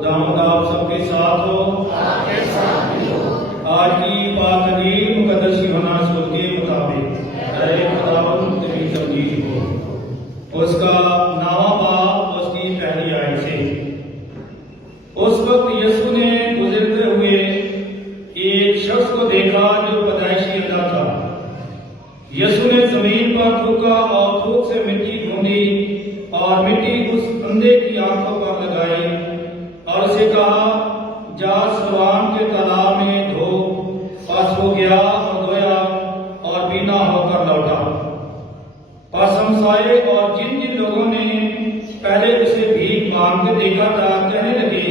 خداوند آپ سب کے ساتھ ہو، آج کی پاک انجیل مقدس یوحنا رسول کے مطابق اے خداوند تیری تمجید ہو۔ اس کا نواں باب اس کی پہلی آیت سے۔ اس وقت یسوع نے گزرتے ہوئے ایک شخص کو دیکھا جو پیدائشی اندھا تھا۔ یسوع نے زمین پر تھوکا اور تھوک سے مٹی ڈھونڈی اور مٹی اس اندھے کی آنکھوں پر لگائی اور اسے کہا، جا سلوام کے تالاب میں دھو۔ پس وہ گیا اور دھویا اور بینا ہو کر لوٹا۔ پس ہمسائے اور جن جن لوگوں نے پہلے اسے بھیک مانگتے دیکھا تھا کہنے لگے،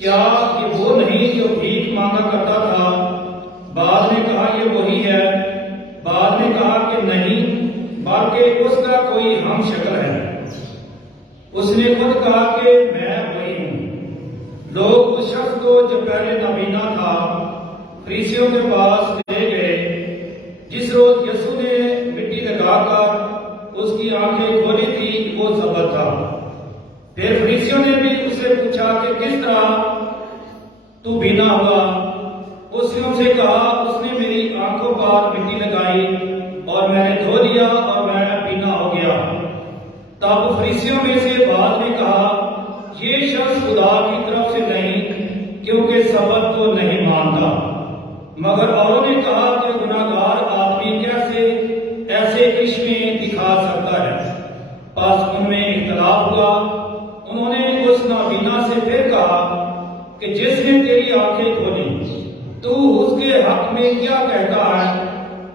کیا یہ وہ نہیں جو بھیک مانگا کرتا تھا؟ بعض نے کہا یہ وہی ہے، بعض نے کہا کہ نہیں بلکہ اس کا کوئی ہم شکل ہے۔ اس نے خود کہا کہ میں وہی ہوں۔ لوگ اس شخص کو جو پہلے نابینا تھا فریسیوں کے پاس لے گئے۔ جس روز یسوع نے مٹی لگا کر اس کی آنکھیں کھولی تھی وہ سبت تھا۔ پھر فریسیوں نے بھی اس سے پوچھا کہ کس طرح تو بینا ہوا؟ اس نے ان سے کہا، اس نے میری آنکھوں پر مٹی لگائی اور میں نے دھو لیا اور میں بینا ہو گیا۔ تب فریسیوں میں سے بعض نے کہا، یہ شخص خدا کی طرف سے نہیں کیونکہ سبت کو نہیں مانتا۔ مگر اوروں نے کہا کہ گناہگار آدمی کیسے ایسے کرشمے دکھا سکتا ہے؟ پس ان میں اختلاف ہوا۔ انہوں نے اس نابینا سے پھر کہا کہ جس نے تیری آنکھیں کھولی تو اس کے حق میں کیا کہتا ہے؟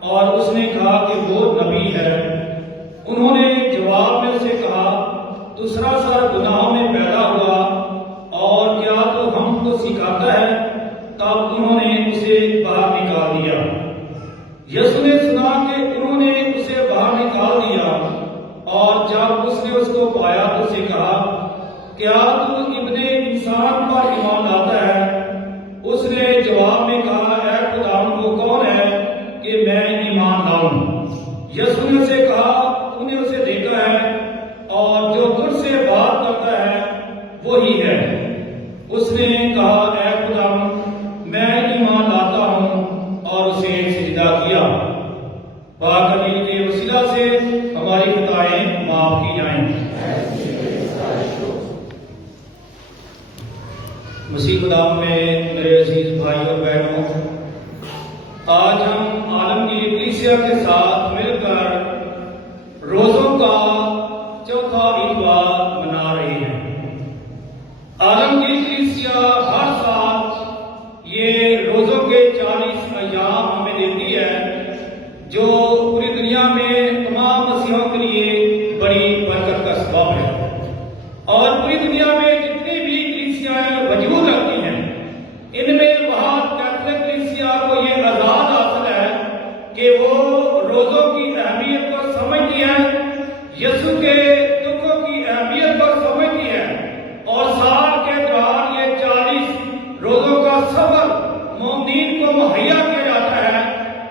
اور اس نے کہا کہ وہ نبی ہے۔ انہوں نے جواب میں اسے کہا، تو سراسر گناہوں میں پیدا ہوا اور کیا تو ہم کو سکھاتا ہے؟ تب انہوں نے اسے باہر نکال دیا۔ یسوع نے سنا کہ انہوں نے اسے باہر نکال دیا اور جب اس نے اس کو پایا تو اسے کہا، کیا تو ابن انسان پر ایمان لاتا ہے؟ اس نے جواب میں کہا، اے خداوند وہ کون ہے کہ میں ایمان لاؤں؟ یسوع نے اسے کہا، تو نے اسے دیکھا ہے اور جو تجھ سے بات کرتا ہے وہی ہے۔ اس نے کہا، اے خداوند میں ایمان لاتا ہوں، اور اسے سجدہ کیا۔ پاک انجیل کے وسیلہ سے ہماری خطائیں معاف کی جائیں۔ مسیح خدا میں میرے عزیز بھائی اور بہنوں، آج ہم عالمگیر کلیسیا کے ساتھ مل کر روزوں کا چوتھا اتوار منا رہے ہیں۔ عالمگیر کلیسیا ہر سال یہ روزوں کے 40 ایام ہمیں دیتی ہے، جو پوری دنیا میں تمام مسیحوں کے لیے بڑی برکت کا سبب ہے۔ اور پوری دنیا میں جتنی بھی کلیسیاں وجود رکھتی ہیں، ان میں وہاں کیتھولک کلیسیا کو یہ اعزاز حاصل ہے کہ وہ روزوں کی اہمیت کو سمجھتی ہے، یسوع کے دکھوں کی اہمیت کو سمجھتی ہے، اور سال کے دوران یہ 40 روزوں کا سفر مومنین کو مہیا کیا جاتا ہے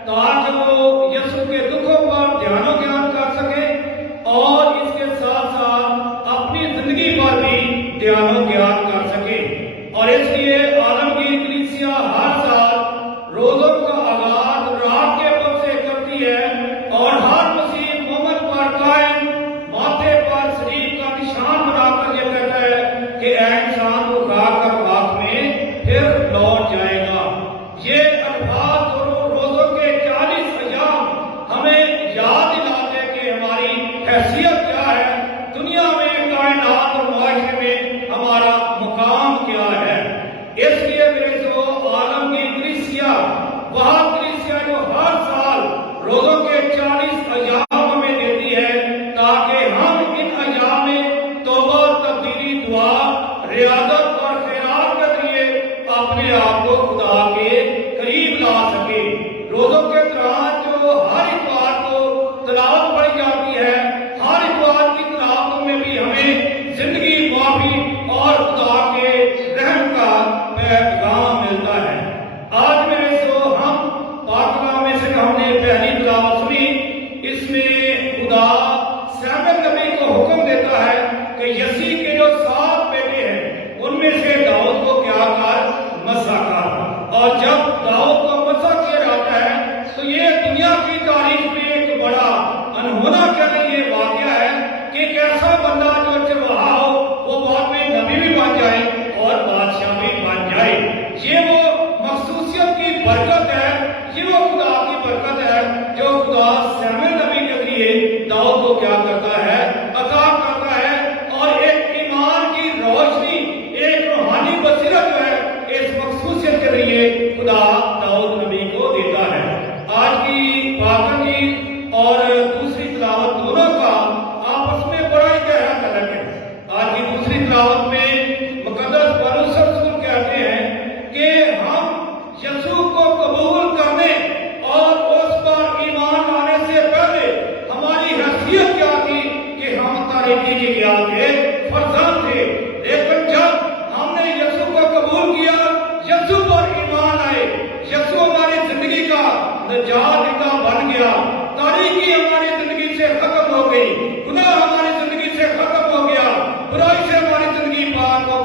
تاکہ وہ یسوع کے دکھوں پر دھیان و گیان کر سکے اور اس کے ساتھ ساتھ اپنی زندگی پر بھی دھیان و گیان کر سکے۔ اور اس لیے عالمگیر کلیسیا ہر سال روزوں کا آغاز رات کے وقت سے کرتی ہے، اور ہر مسیح مومن پر قائم ماتھے پر صلیب کا نشان بنا کر یہ کہتا ہے کہ اے انسان کو کھا کر خاک میں پھر لوٹ جائے گا۔ یہ الفاظ روزوں کے 40 ایام ہمیں یاد دلاتے ہیں کہ ہماری حیثیت کیا ہے دنیا میں، کائنات اور معاشرے میں ہمارا مقام کیا ہے۔ اس لیے میرے جو عالمگیر کلیسیا وہاں کلیسیا جو ہر سال روزوں کے 40 ایام ہمیں دیتی ہے تاکہ ہم ان ایام میں توبہ، تبدیلی، دعا، ریاضت اور خیرات کے ذریعے اپنے آپ کو خدا کے قریب لا سکے۔ روزوں کے دوران جو ہر اتوار کو تلاوت پڑھی جاتی ہے، ہر اتوار کی تلاوت میں بھی ہمیں زندگی، معافی اور خدا کے رحم کا پیغام ملتا ہے۔ آج میرے سو ہم پاک کلام میں سے ہم نے پہلی تلاوت سنی، اس میں خدا ساموئیل نبی کو حکم دیتا ہے کہ یسی کے جو 7 بیٹے ہیں ان میں سے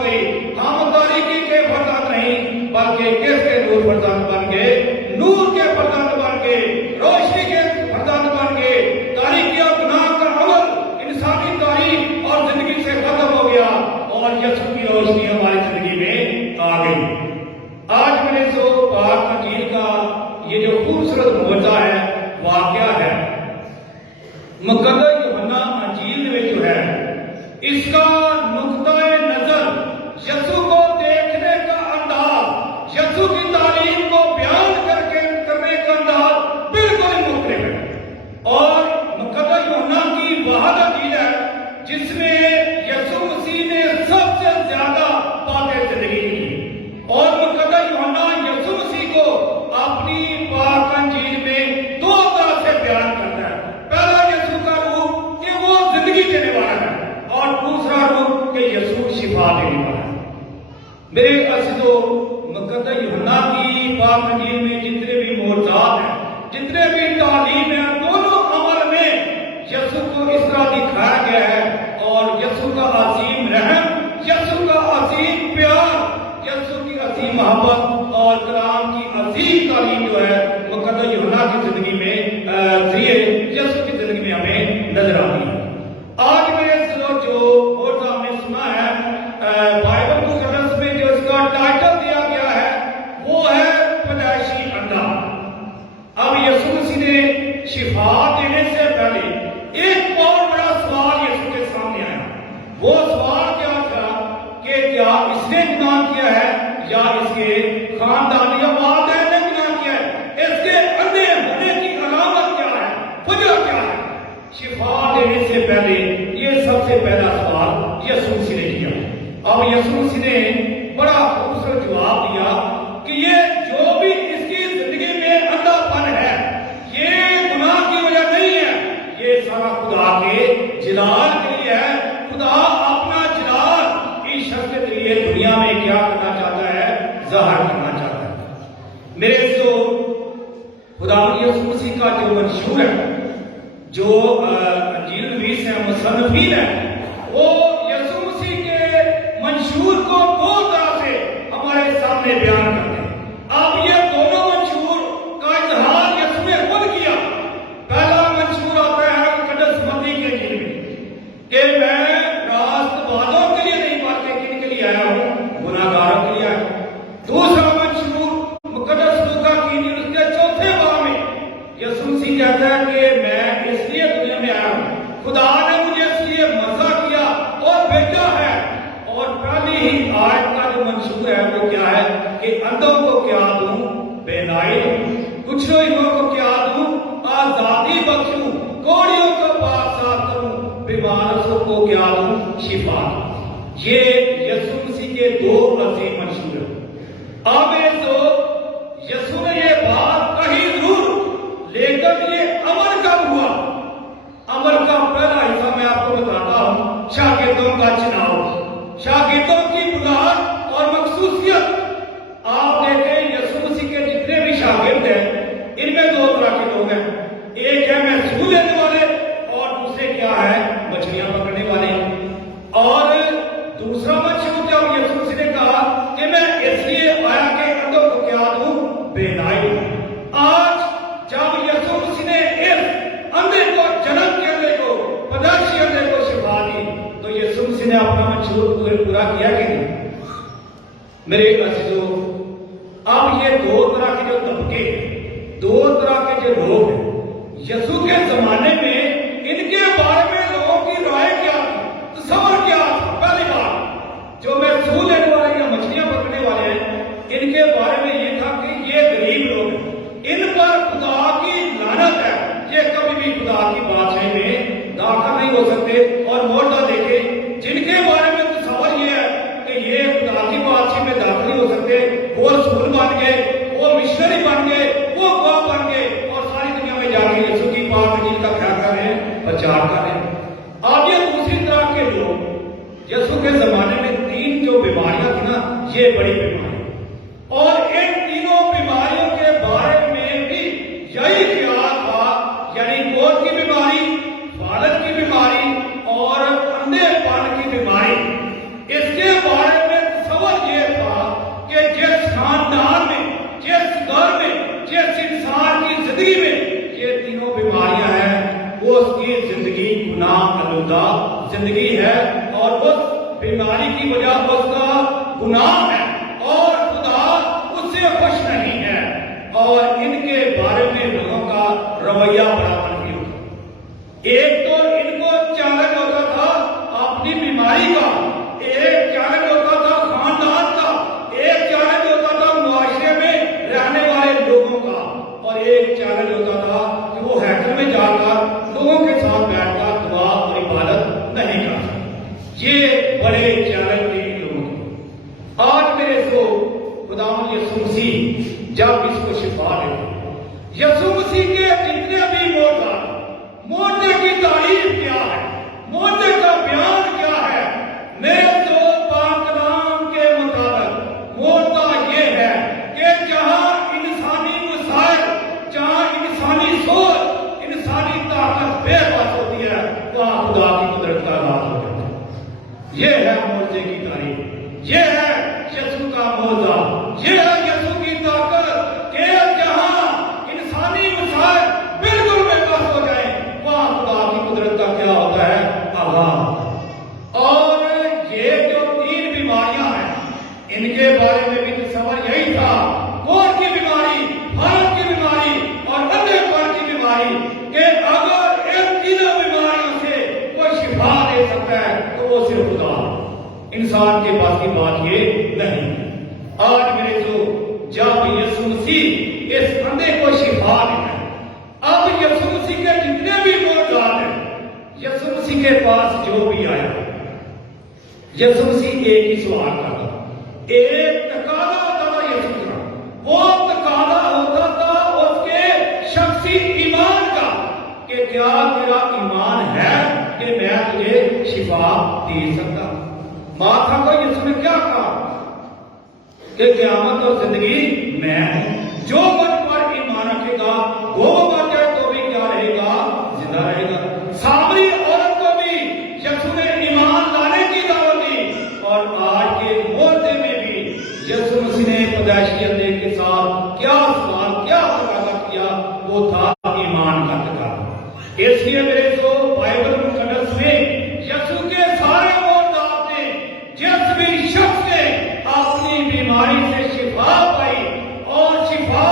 گئی. ہم تاریکی کے فرزند نہیں بلکہ کس کے نور فرزند بن گئے؟ نور کے فرزند بن گئے, روشنی کے فرزند بن گئے. تاریکی اور گناہ کا عمل انسانی تاریخ اور زندگی سے ختم ہو گیا اور یسوع کی روشنی ہماری زندگی میں آ گئی. آج میں نے جو پاک انجیل کا یہ جو خوبصورت معجزہ ہے, واقعہ ہے, مقدس یوحنا انجیل میں جو ہے, اس کا نقطۂ نظر, یسوع کو دیکھنے کا انداز, یسوع کی تعلیم کو بیان کرنے کا انداز بالکل مختلف ہے. اور مقدس یوحنا کی واحد انجیل ہے جس میں یسوع مسیح نے سب سے زیادہ باتیں زندگی کی. اور مقدس یوحنا یسوع مسیح کو اپنی پاک انجیل میں دو طرح سے بیان کرتا ہے. پہلا یسوع کا روح کہ وہ زندگی دینے والا ہے, اور دوسرا روح کہ یسوع شفا دینے والا ہے. میرے عزیزو, مقدس یوحنا کی پاک انجیل میں جتنے بھی معجزات ہیں, جتنے بھی تعلیم ہیں, دونوں عمل میں یسوع کو اس طرح دکھایا گیا ہے. اور یسوع کا عظیم رحم, یسوع کا عظیم پیار, یسوع کی عظیم محبت اور کلام کی عظیم تعلیم جو ہے مقدس یوحنا کی زندگی میں ذریعے یسوع کی زندگی میں ہمیں نظر آتی ہے. آج میں جو معجزہ ہم نے سنا ہے, بائبل مقدس میں جو اس کا ٹائٹل دیا گیا ہے وہ ہے پیدائشی انڈا. اب یسوع مسیح نے شفا دینے سے پہلے ایک بہت بڑا سوال یسوع کے سامنے آیا. وہ سوال کیا تھا کہ کیا اس نے گناہ کیا ہے یا اس کے خاندان یا والدین نے گناہ کیا ہے؟ اس کے اندھے ہونے کی علامت کیا ہے, وجہ کیا ہے؟ شفا دینے سے پہلے یہ سب سے پہلا سوال یسوع مسیح نے کیا. اب یسوع مسیح نے بڑا خوبصورت جواب دیا کہ یہ جو بھی اس کی زندگی میں اندھا پن ہے, یہ گناہ کی وجہ نہیں ہے, یہ سارا خدا کے جلال کے لیے ہے. خدا اپنا جلال اس شخص کے لیے دنیا میں کیا کرنا چاہتا ہے, ظاہر کرنا چاہتا ہے. میرے جو خدا یسوع مسیح کا جو منشور ہے, جو انجیل نویس ہیں, مصنفین ہیں, وہ یسوع مسیح کے منشور کو دو طرح سے ہمارے سامنے بیان کرتے ہیں. اب یہ دونوں منشور کا اظہار یسوع نے خود کیا. پہلا منشور آتا ہے مقدس متی کے انجیل میں کہ میں راست بازوں کے لیے نہیں بلکہ کن کے لیے آیا ہوں, گناہگاروں کے لیے آیا ہوں. دوسرا منشور مقدس لوکا کی انجیل اس کے چوتھے باب میں یسوع مسیح کہتا ہے کہ میں اس لیے دنیا میں آیا ہوں, خدا نے مجھے اس لیے مزہ کیا اور بھیجا ہے. اور پہلی ہی آیت کا جو منشور ہے وہ کیا ہے کہ اندھوں کو کیا دوں, بینائی دوں, کچھوئیوں کو کیا دوں, آزادی بخشوں, کوڑیوں کو پاک صاف کروں, بیماروں کو کیا دوں, شفا. یہ یسوع مسیح کے دو عظیم منشور ہیں. اب یسوع نے یہ بات کہی ضرور, لیکن یہ عمل کب ہوا؟ عمل کا پہلا حصہ میں آپ کو بتاتا ہوں, شاگردوں کا چناؤ, شاگردوں کی بلاد اور مخصوصیت. آپ دیکھیں یسوع مسیح کے جتنے بھی شاگرد ہیں ان میں دو طرح کے لوگ ہیں. ایک ہے محصول لینے والے اور دوسرے کیا ہے, مچھلیاں پکڑنے والے. اور دوسرا منشور جب یسوع مسیح نے کہا کہ میں اس لیے آیا کہ اندھوں کو کیا دوں, بینائی دوں. آج جب یسوع مسیح نے اس اندھے کو جنم کے اندھے کو, پیدائشی اندھے کو شفا دی, تو یسوع مسیح نے اپنا منشور پورا کیا کہ نہیں؟ میرے عزیزو, اب یہ دو طرح کے جو طبقے, دو طرح کے جو لوگ ہیں, یسوع کے زمانے میں ان کے بارے میں لوگوں کی رائے کیا تھی, تصور کیا تھا؟ پہلی بات جو محصول لینے والے یا مچھلیاں پکڑنے والے ہیں, ان کے بارے میں یہ تھا کہ یہ غریب لوگ ہیں, ان پر خدا کی لعنت ہے, یہ کبھی بھی خدا کی بادشاہی میں داخل نہیں ہو سکتے. اور معجزہ دیکھیں جن کے بارے میں تصور یہ ہے کہ یہ خدا کی بادشاہی میں داخل نہیں ہو سکتے, وہ رسول بن گئے, وہ مشنری بن گئے, وہ گواہ بن گئے, اور ساری دنیا میں جا کے یسوع کی پاک انجیل کا کیا کر رہے ہیں, پرچار کر رہے ہیں. اب یہ دوسری طرح کے لوگ, یسوع کے زمانے میں تین جو بیماریاں تھیں نا, یہ بڑی بیماری, اور ان تینوں بیماریوں کے بارے میں بھی یہی خیال تھا, یعنی گود کی بیماری, فالج کی بیماری اور اندھے پن کی بیماری. اس کے بارے میں شدہ زندگی ہے اور اس بیماری کی وجہ اس کا گناہ ہے اور خدا اس سے خوش نہیں ہے، اور ان کے بارے میں لوگوں کا رویہ بڑا منفی ہوتا۔ ایک تو ان کو چیلنج ہوتا تھا اپنی بیماری کا، ایک چیلنج ہوتا تھا خاندان کا، ایک چیلنج ہوتا تھا معاشرے میں رہنے والے لوگوں کا، اور ایک چیلنج ہوتا تھا کہ وہ ہیکل میں جا کر لوگوں کے ساتھ بیٹھ کر دعا اور عبادت نہیں کر سکتے۔ یہ بڑے چیلنج تھے لوگوں کے۔ آج میرے سو خداوند یسوع مسیح جب اس کو شفا دے، یسوع مسیح کے جتنے بھی معجزات، معجزے کی تعریف کیا ہے، معجزے کا بیان کیا ہے، میرے تو پاک کلام کے مطابق معجزہ یہ ہے کہ جہاں انسانی مسائل، جہاں انسانی سوچ، انسانی طاقت بے بس ہوتی ہے، وہاں خدا کی قدرت کا راز ہو جاتا ہے۔ یہ ہے معجزے کی تعریف، یہ ہے یسوع کا معجزہ، یہ ہے یسوع کی طاقت کہ جہاں انسانی مسائل بالکل بے بس ہو جائیں، وہاں خدا کی قدرت کا کیا ہوتا ہے؟ آغاز۔ اور یہ جو تین بیماریاں ہیں، ان کے بارے میں بھی تصور یہی تھا، کوڑ کی بیماری، حالت کی بیماری اور اندھے پن کی بیماری، کہ اگر ان تینوں بیماریوں سے کوئی شفا دے سکتا ہے تو وہ صرف خدا، انسان کے پاس کی بات یہ نہیں۔ آج میرے جو جب یسوع مسیح اس اندھے کو شفا دیتا ہے، اب یسوع مسیح کے جتنے بھی معجزات ہیں، یسوع مسیح کے پاس جو بھی آیا، یسوع مسیح ایک ہی سوال کرتا، ایک تقاضا ہوتا تھا یسوع کا، وہ تقاضا ہوتا تھا اس کے شخصی ایمان کا، کہ کیا تیرا ایمان ہے کہ میں تجھے شفا دے سکتا۔ مارتھا کو یسوع نے کیا کہا کہ قیامت اور زندگی میں ہوں، جو مجھ پر ایمان رکھے گا وہ مر جائے تو بھی کیا رہے گا؟ زندہ رہے گا۔ سامری عورت کو بھی یسوع نے ایمان لانے کی دعوت دی، اور آج کے معجزے میں بھی یسوع مسیح نے پیدائشی اندھے کے ساتھ کیا سوال، کیا تقاضا کیا؟ وہ تھا ایمان کا تقاضا۔ اس لیے میرے تو بائبل مقدس میں یسوع کے سارے معجزات نے جس بھی شخص نے اپنی بیماری سے شفا پائی، اور شفا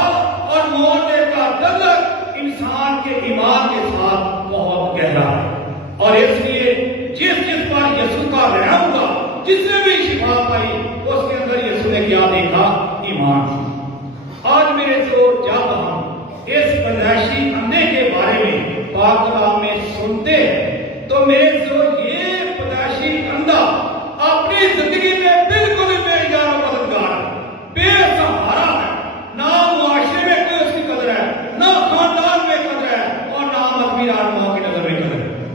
اور معجزے کا تعلق انسان کے ایمان کے ساتھ بہت گہرا ہے، اور اس لیے جس پر یسوع کا رحم ہوا، جس نے بھی شفا پائی، اس کے اندر یسوع نے کیا دیکھا؟ ایمان۔ آج میرے تو جب ہم اس پیدائشی اندھے کے بارے میں پاک کلام میں سنتے ہیں تو میرے تو یہ پیدائشی اندھا اپنی زندگی میں بالکل بے یار و مددگار، بے سہارا ہے، نہ معاشرے میں کوئی اس کی قدر ہے، نہ خاندان میں قدر ہے، اور نہ مذہبی رہنماؤں کی نظر میں قدر ہے۔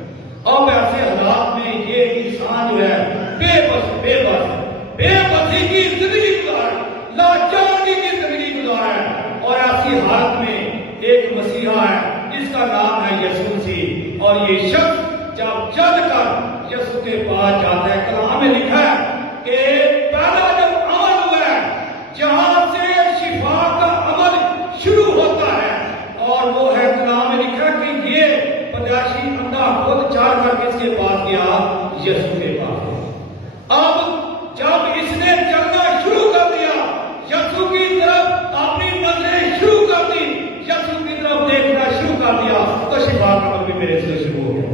اب ایسے حالات میں یہ انسان جو ہے بے بسی کی زندگی گزار، لاچارگی کی زندگی گزار ہے، اور ایسی حالت میں ایک مسیحا ہے جس کا نام ہے یسوع مسیح، اور یہ شخص جب چل کر یسوع کے پاس جاتا ہے، کلام میں لکھا ہے کہ پہلا جب عمل ہوا ہے جہاں سے شفا کا عمل شروع ہوتا ہے، اور وہ ہے کلام میں لکھا کہ یہ پیدائشی اندھا خود چل کر کس کے پاس گیا؟ یسوع کے پاس۔ اب جب اس نے چلنا شروع کر دیا، یسوع کی طرف اپنی نظریں شروع کر دی، یسوع کی طرف دیکھنا شروع کر دیا، تو شفا کا عمل بھی میرے سے شروع ہو گیا۔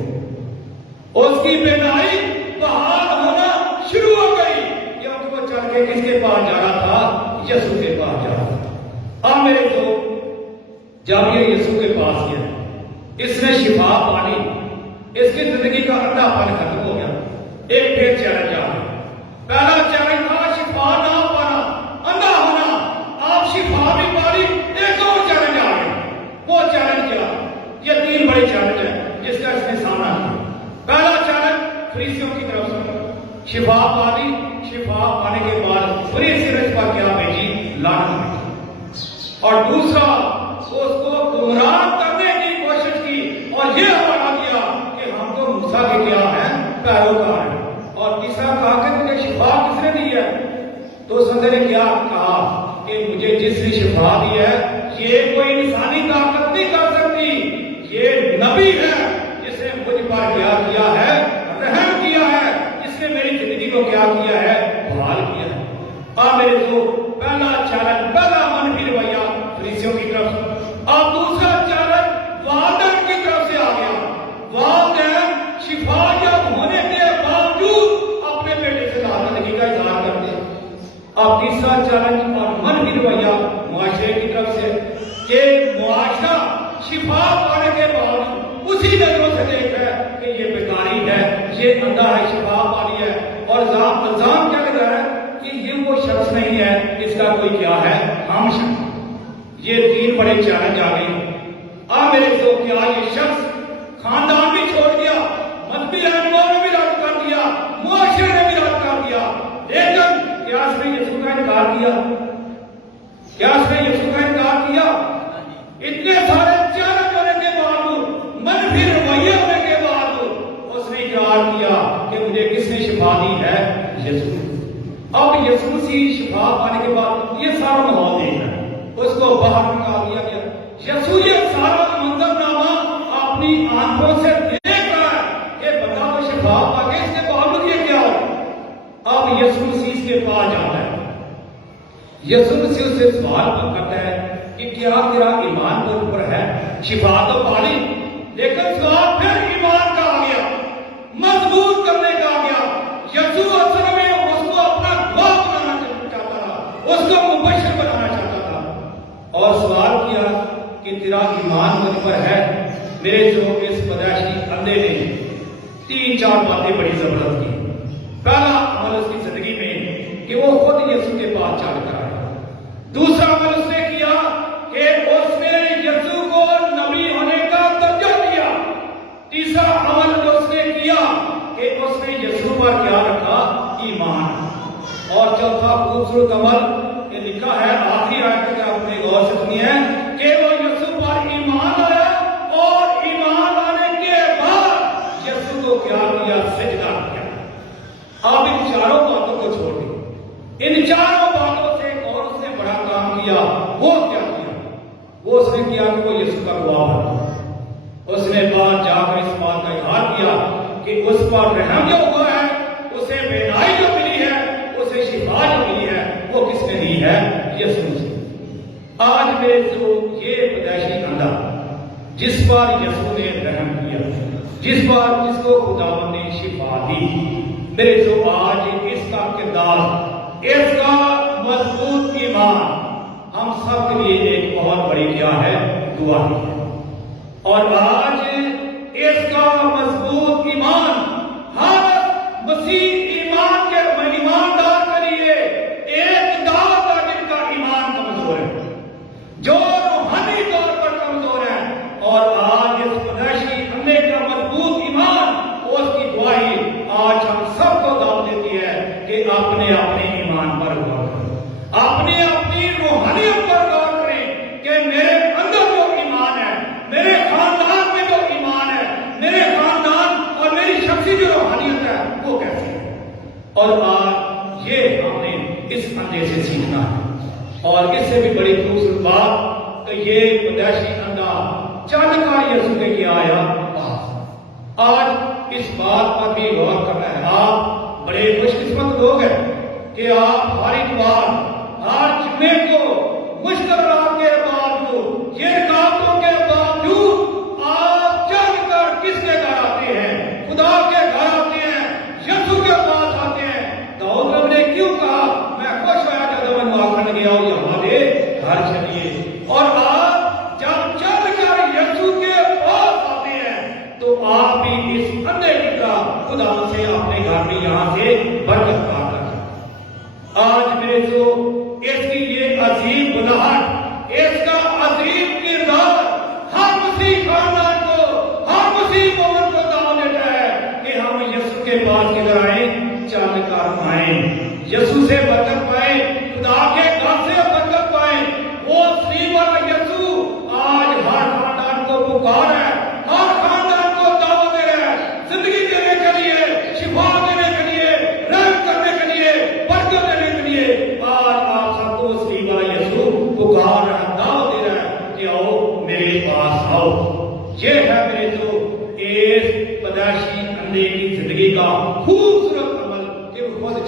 اس کی بینائی بحال ہونا شروع ہو گئی، کیونکہ وہ چل کے کس کے پاس جا رہا تھا؟ یسوع کے پاس جا رہا تھا۔ اب میرے تو جب یہ یسوع کے پاس گیا، اس نے شفا پانی، اس کی زندگی کا اندھا پن ختم ہو گیا۔ ایک پھر چیلنج آ گیا۔ پہلا چیلنج تھا شفا نہ پانا، اندھا ہونا، آپ شفا بھی پانی، ایک اور چیلنج آ گیا۔ وہ چیلنج کیا؟ یہ تین بڑے چیلنج ہیں جس کا اس نے سامنا کیا۔ پہلا چیلنج فریسیوں کی طرف سے، شفا پانی، شفا پانے کے بعد فریسی نے اس پر کیا بھیجی؟ لعنت۔ اور دوسرا اس کو گمراہ کرنے کی کوشش کی، اور یہ ہمارا دیا کہ ہم تو موسیٰ کے کیا ہیں؟ پیروکار ہیں۔ اور تیسرا کہا کہ تجھے شفا کس نے دی ہے؟ تو اس بندے نے کیا کہا کہ مجھے جس نے شفا دی ہے یہ کوئی انسانی طاقت نہیں کر سکتی، یہ نبی ہے جس نے مجھ پر کیا ہے؟ کیا کیا ہے؟ بحال کیا ہے۔ اب میرے جو پہلا چیلنج، پہلا منفی رویہ فریسیوں کی طرف سے، اب دوسرا چیلنج والدین کی طرف سے آ گیا۔ والدین شفا یاب ہونے کے باوجود اپنے بیٹے سے ناراضگی کا اظہار کرتے ہیں۔ اب تیسرا چیلنج اور منفی رویہ معاشرے کی طرف سے کہ معاشرہ شفا پانے کے باوجود اسی نظروں سے دیکھ ہے کہ یہ بیکاری ہے، یہ اندھا ہے، شفا پانی ہے، اور الزام کیا لگا ہے کہ یہ وہ شخص نہیں ہے، اس کا کوئی کیا ہے؟ ہم شخص۔ یہ تین بڑے چیلنج آ گئے۔ اب میرے جو کیا یہ شخص خاندان بھی چھوڑ دیا، مذہبی رہنماؤں نے بھی رد کر دیا، معاشرے نے بھی رد کر دیا، لیکن کیا اس نے یسوع کا انکار کیا؟ کیا اس نے یسوع کا انکار کیا؟ اتنے سارے چیلنج ہونے کے باوجود، منفی رویے ہونے کے باوجود اس نے اقرار کیا کہ مجھے کس نے شفا دی ہے؟ یسوع۔ اب یسوع مسیح شفا پانے کے بعد یہ سارا ماحول دیکھ رہا ہے، اس کو باہر نکال دیا گیا۔ یسوع یہ سارا منظرنامہ اپنی آنکھوں سے دیکھ رہا ہے کہ بندہ تو شفا پا کے اس کے باوجود یہ کیا ہو؟ اب یسوع مسیح اس کے پاس جاتا ہے، یسوع مسیح سے سوال کرتا ہے کہ کیا تیرا ایمان مجھ پر ہے؟ شفا تو پالی، لیکن سوال پھر ایمان کا آ گیا، مضبوط کرنے کا آ گیا۔ یسوع اصل میں اس کو اپنا گواہ بنانا چاہتا تھا، اس کو مبشر بنانا چاہتا تھا، اور سوال کیا کہ تیرا ایمان مجھ پر ہے؟ میرے جو اس پیدائشی اندھے نے تین چار باتیں بڑی زبردست کی۔ پہلا عمل اس کی زندگی میں کہ وہ خود یسوع کے پاس چل کر آیا۔ دوسرا عمل اس نے کیا کہ اس نے یسوع کو نبی ہونے کا درجہ دیا۔ تیسرا عمل جو اس نے کیا کہ اس نے یسوع پر کیا رکھا؟ ایمان۔ اور چوتھا خوبصورت عمل یہ لکھا ہے آخری آیت میں، آپ نے غور سے سنی ہے کہ وہ یسوع پر ایمان لایا، اور ایمان لانے کے بعد یسوع کو کیا کیا؟ سجدہ کیا۔ آپ ان چاروں باتوں کو چھوڑ دیں، ان چاروں باتوں سے اور اس نے بڑا کام کیا۔ وہ کیا کیا؟ وہ اس نے کیا کہ وہ یسوع کا گواہ بنا۔ اس نے باہر جا کر اس بات کا اظہار کیا کہ اس پر رحم جو ہوا ہے، اسے بینائی جو ملی ہے، اسے شفا جو ملی ہے، وہ کس نے دی ہے؟ یسوع سے۔ آج میرے جو یہ پیدائشی اندھا جس پر یسوع نے رحم کیا، جس کو خداوند نے شفا دی، میرے جو آج اس کا کردار، اس کا مضبوط ایمان ہم سب کے لیے ایک بہت بڑی کیا ہے؟ دعا ہے۔ اور آج اس کا مضبوط ایمان ہر مسیح ایمان کے ایماندار کے لیے ایک دعوت ہے جن کا ایمان کمزور ہے، جو روحانی طور پر کمزور ہے، اور آج اس پیدائشی اندھے کا مضبوط ایمان، اس کی گواہی آج ہم سب کو دعوت دیتی ہے کہ اپنے ایمان پر غور کریں، اپنی روحانیت پر غور کریں کہ میرے اندر جو ایمان ہے، میرے خاندان میں جو ایمان ہے، میرے خاندان اور میری شخصی جو روحانیت ہے وہ کیسی ہے۔ اور آج یہ ہم نے اس اندھے سے سیکھنا ہے۔ اور اس سے بھی بڑی خوبصورت بات کہ یہ پیدائشی اندھا چل کر یسوع کے کیا آیا پاس۔ آج اس بات پر بھی غور کرنا ہے۔ آپ بڑے خوش قسمت لوگ ہیں کہ آپ ہر اتوار، ہر جمعے کو مشکلات کے باوجود، یہ رکاوٹوں کے باوجود آپ چل کر کس کے گھر آتے ہیں؟ خدا کے گھر آتے ہیں، یسوع کے پاس آتے ہیں۔ داؤد نبی نے کیوں کہا میں خوش ہوا جب میں آخر گیا ہوں ہمارے گھر چلیے؟ اور آپ جب چل کر یسوع کے پاس آتے ہیں تو آپ بھی اس اندھے کی طرح خدا سے اپنے گھر میں یہاں سے برکت پا کر آج میرے جو اس کی یہ عظیم بلاہٹ، اس کا عظیم کردار ہر مسیح خاندان کو، ہر مسیح مومن کو دعوت دیتا ہے کہ ہم یسوع کے پاس کدھر آئیں؟ چل کر آئیں، یسوع سے برکت پائیں، خدا کے گھر سے برکت پائیں۔ وہ صلیب والا یسوع آج ہر خاندان کو پکار ہے، ہر خاندان کو دعوت دے رہا ہے، زندگی دینے کے لیے، شفا دینے کے لیے، رحم کرنے کے لیے، برکت دینے کے لیے۔ آج آپ سب کو صلیب والا یسوع پکار رہا ہے، دعوت دے رہا ہے کہ آؤ میرے پاس آؤ۔ یہ ہے میرے جو اس پیدائشی اندھے کی زندگی کا خوبصورت عمل کہ وہ خود